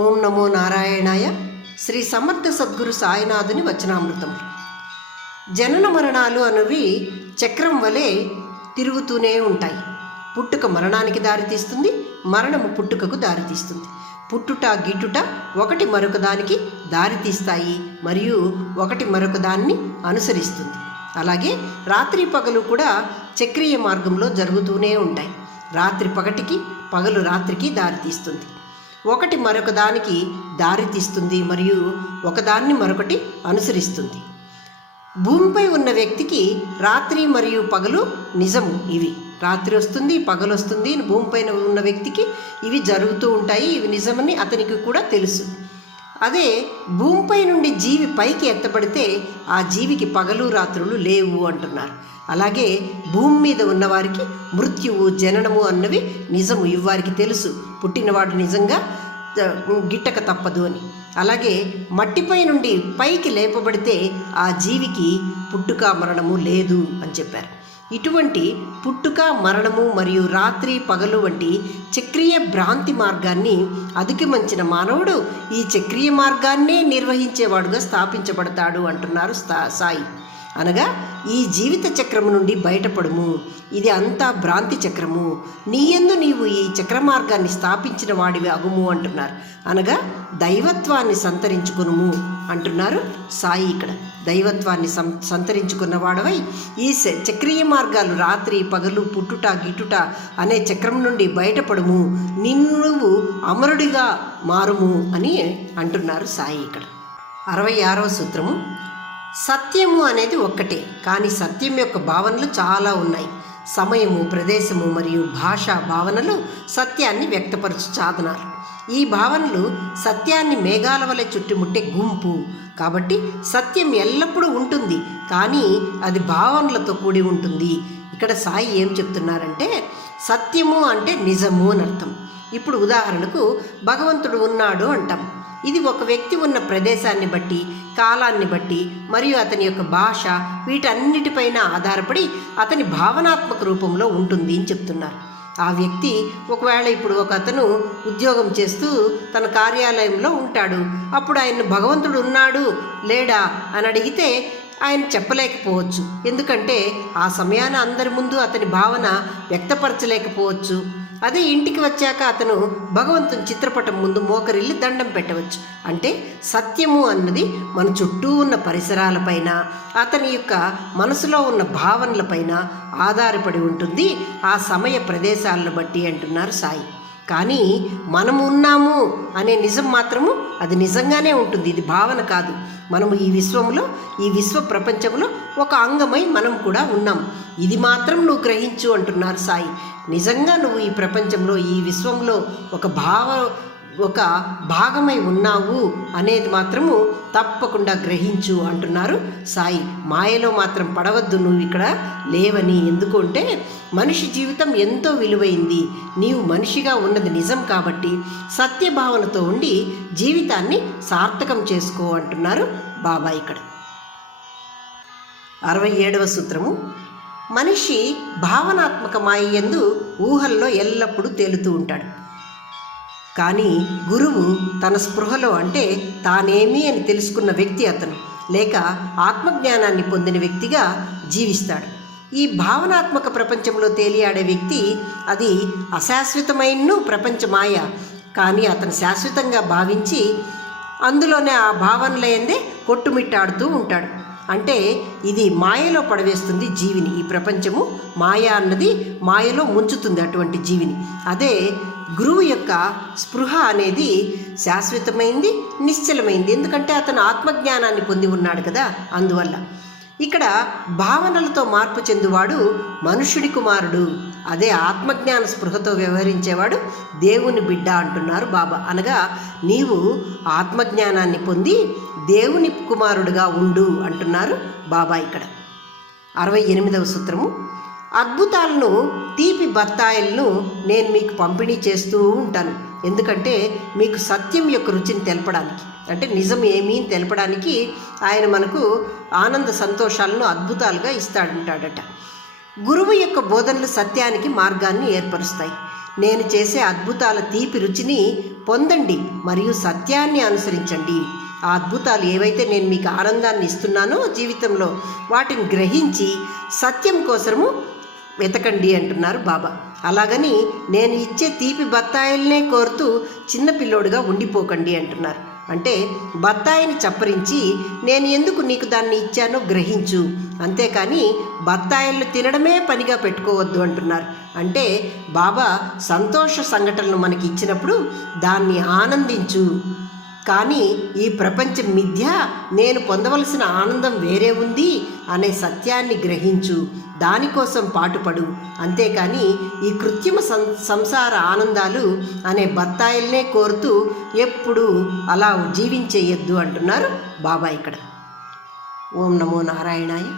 ఓం నమో నారాయణాయ. శ్రీ సమర్థ సద్గురు సాయినాథుని వచనామృతములు. జనన మరణాలు అనేవి చక్రం వలె తిరుగుతూనే ఉంటాయి. పుట్టుక మరణానికి దారితీస్తుంది, మరణము పుట్టుకకు దారితీస్తుంది. పుట్టుట గిట్టుట ఒకటి మరొక దానికి దారితీస్తాయి మరియు ఒకటి మరొక దాన్ని అనుసరిస్తుంది. అలాగే రాత్రి పగలు కూడా చక్రీయ మార్గంలో జరుగుతూనే ఉంటాయి. రాత్రి పగటికి, పగలు రాత్రికి దారితీస్తుంది. ఒకటి మరొక దానికి దారితీస్తుంది మరియు ఒకదాన్ని మరొకటి అనుసరిస్తుంది. భూమిపై ఉన్న వ్యక్తికి రాత్రి మరియు పగలు నిజము. ఇవి రాత్రి వస్తుంది, పగలు వస్తుంది. భూమిపైన ఉన్న వ్యక్తికి ఇవి జరుగుతూ ఉంటాయి, ఇవి నిజమని అతనికి కూడా తెలుసు. అదే భూమిపై నుండి జీవి పైకి ఎత్తబడితే ఆ జీవికి పగలు రాత్రులు లేవు అంటున్నారు. అలాగే భూమి మీద ఉన్నవారికి మృత్యువు, జననము అన్నవి నిజము. ఇవ్వారికి తెలుసు, పుట్టినవాడు నిజంగా గిట్టక తప్పదు అని. అలాగే మట్టిపై నుండి పైకి లేపబడితే ఆ జీవికి పుట్టుక మరణము లేదు అని చెప్పారు. ఇటువంటి పుట్టుక మరణము మరియు రాత్రి పగలు వంటి చక్రీయ భ్రాంతి మార్గాన్ని అధిగమించిన మానవుడు ఈ చక్రీయ మార్గాన్నే నిర్వహించేవాడుగా స్థాపించబడతాడు అంటున్నారు సాయి. అనగా ఈ జీవిత చక్రము నుండి బయటపడము, ఇది అంతా భ్రాంతి చక్రము, నీయందు నీవు ఈ చక్ర మార్గాన్ని స్థాపించిన వాడివి అగుము అంటున్నారు. అనగా దైవత్వాన్ని సంతరించుకునుము అంటున్నారు సాయి ఇక్కడ. దైవత్వాన్ని సంతరించుకున్న వాడవై ఈ చక్రీయ మార్గాలు రాత్రి పగలు, పుట్టుట గిట్టుట అనే చక్రం నుండి బయటపడము, నిన్ను అమరుడిగా మారుము అని అంటున్నారు సాయి ఇక్కడ. 66వ సూత్రము. సత్యము అనేది ఒక్కటే, కానీ సత్యం యొక్క భావనలు చాలా ఉన్నాయి. సమయము, ప్రదేశము మరియు భాషా భావనలు సత్యాన్ని వ్యక్తపరచు సాధనాలు. ఈ భావనలు సత్యాన్ని మేఘాల వలె చుట్టుముట్టే గుంపు. కాబట్టి సత్యం ఎల్లప్పుడూ ఉంటుంది, కానీ అది భావనలతో కూడి ఉంటుంది. ఇక్కడ సాయి ఏం చెప్తున్నారంటే సత్యము అంటే నిజము అని అర్థం. ఇప్పుడు ఉదాహరణకు భగవంతుడు ఉన్నాడు అంటాం. ఇది ఒక వ్యక్తి ఉన్న ప్రదేశాన్ని బట్టి, కాలాన్ని బట్టి మరియు అతని యొక్క భాష, వీటన్నిటిపైన ఆధారపడి అతని భావనాత్మక రూపంలో ఉంటుంది అని చెప్తున్నారు. ఆ వ్యక్తి ఒకవేళ ఇప్పుడు ఒక అతను ఉద్యోగం చేస్తూ తన కార్యాలయంలో ఉంటాడు. అప్పుడు ఆయన భగవంతుడు ఉన్నాడు లేడా అని అడిగితే ఆయన చెప్పలేకపోవచ్చు. ఎందుకంటే ఆ సమయాన అందరి ముందు అతని భావన వ్యక్తపరచలేకపోవచ్చు. అదే ఇంటికి వచ్చాక అతను భగవంతుని చిత్రపటం ముందు మోకరిల్లి దండం పెట్టవచ్చు. అంటే సత్యము అన్నది మన చుట్టూ ఉన్న పరిసరాలపైన, అతని యొక్క మనసులో ఉన్న భావనలపైన ఆధారపడి ఉంటుంది, ఆ సమయ ప్రదేశాలను బట్టి అంటున్నారు సాయి. కానీ మనము ఉన్నాము అనే నిజం మాత్రము అది నిజంగానే ఉంటుంది, ఇది భావన కాదు. మనము ఈ విశ్వంలో, ఈ విశ్వ ప్రపంచంలో ఒక అంగమై మనం కూడా ఉన్నాం. ఇది మాత్రం నువ్వు గ్రహించు అంటున్నారు సాయి. నిజంగా నువ్వు ఈ ప్రపంచంలో, ఈ విశ్వంలో ఒక భాగమై ఉన్నావు అనేది మాత్రము తప్పకుండా గ్రహించు అంటున్నారు సాయి. మాయలో మాత్రం పడవద్దు, నువ్వు ఇక్కడ లేవని. ఎందుకంటే మనిషి జీవితం ఎంతో విలువైంది, నీవు మనిషిగా ఉన్నది నిజం. కాబట్టి సత్యభావనతో ఉండి జీవితాన్ని సార్థకం చేసుకో అంటున్నారు బాబా ఇక్కడ. 67వ సూత్రము. మనిషి భావనాత్మక మాయందు ఊహల్లో ఎల్లప్పుడూ తేలుతూ ఉంటాడు. కానీ గురువు తన స్పృహలో, అంటే తానేమి అని తెలుసుకున్న వ్యక్తి అతను, లేక ఆత్మజ్ఞానాన్ని పొందిన వ్యక్తిగా జీవిస్తాడు. ఈ భావనాత్మక ప్రపంచంలో తేలియాడే వ్యక్తి అది అశాశ్వతమైన ప్రపంచ మాయ, కానీ అతను శాశ్వతంగా భావించి అందులోనే ఆ భావనలయందే కొట్టుమిట్టాడుతూ ఉంటాడు. అంటే ఇది మాయలో పడవేస్తుంది జీవిని. ఈ ప్రపంచము మాయ అన్నది మాయలో ముంచుతుంది అటువంటి జీవిని. అదే గురువు యొక్క స్పృహ అనేది శాశ్వతమైంది, నిశ్చలమైంది. ఎందుకంటే అతను ఆత్మజ్ఞానాన్ని పొంది ఉన్నాడు కదా, అందువల్ల. ఇక్కడ భావనలతో మార్పు చెందువాడు మనుష్యుడి కుమారుడు, అదే ఆత్మజ్ఞాన స్పృహతో వ్యవహరించేవాడు దేవుని బిడ్డ అంటున్నారు బాబా. అనగా నీవు ఆత్మజ్ఞానాన్ని పొంది దేవుని కుమారుడుగా ఉండు అంటున్నారు బాబా ఇక్కడ. 68వ సూత్రము. అద్భుతాలను, తీపి బత్తాయిలను నేను మీకు పంపిణీ చేస్తూ ఉంటాను. ఎందుకంటే మీకు సత్యం యొక్క రుచిని తెలపడానికి, అంటే నిజం ఏమీ తెలపడానికి ఆయన మనకు ఆనంద సంతోషాలను అద్భుతాలుగా ఇస్తాడంటాడట. గురువు యొక్క బోధనలు సత్యానికి మార్గాన్ని ఏర్పరుస్తాయి. నేను చేసే అద్భుతాల తీపి రుచిని పొందండి మరియు సత్యాన్ని అనుసరించండి. ఆ అద్భుతాలు ఏవైతే నేను మీకు ఆనందాన్ని ఇస్తున్నానో జీవితంలో, వాటిని గ్రహించి సత్యం కోసము వెతకండి అంటున్నారు బాబా. అలాగని నేను ఇచ్చే తీపి బత్తాయిలనే కోరుతూ చిన్నపిల్లోడుగా ఉండిపోకండి అంటున్నారు. అంటే బత్తాయిని చప్పరించి నేను ఎందుకు నీకు దాన్ని ఇచ్చానో గ్రహించు, అంతేకాని బత్తాయిలను తినడమే పనిగా పెట్టుకోవద్దు అంటున్నారు. అంటే బాబా సంతోష సంఘటనలు మనకి ఇచ్చినప్పుడు దాన్ని ఆనందించు, కానీ ఈ ప్రపంచం మిథ్య, నేను పొందవలసిన ఆనందం వేరే ఉంది అనే సత్యాన్ని గ్రహించు, దానికోసం పాటుపడు, అంతేకాని ఈ కృత్రిమ సంసార ఆనందాలు అనే బత్తాయిల్నే కోరుతూ ఎప్పుడు అలా జీవించేయద్దు అంటున్నారు బాబా ఇక్కడ. ఓం నమో నారాయణాయ.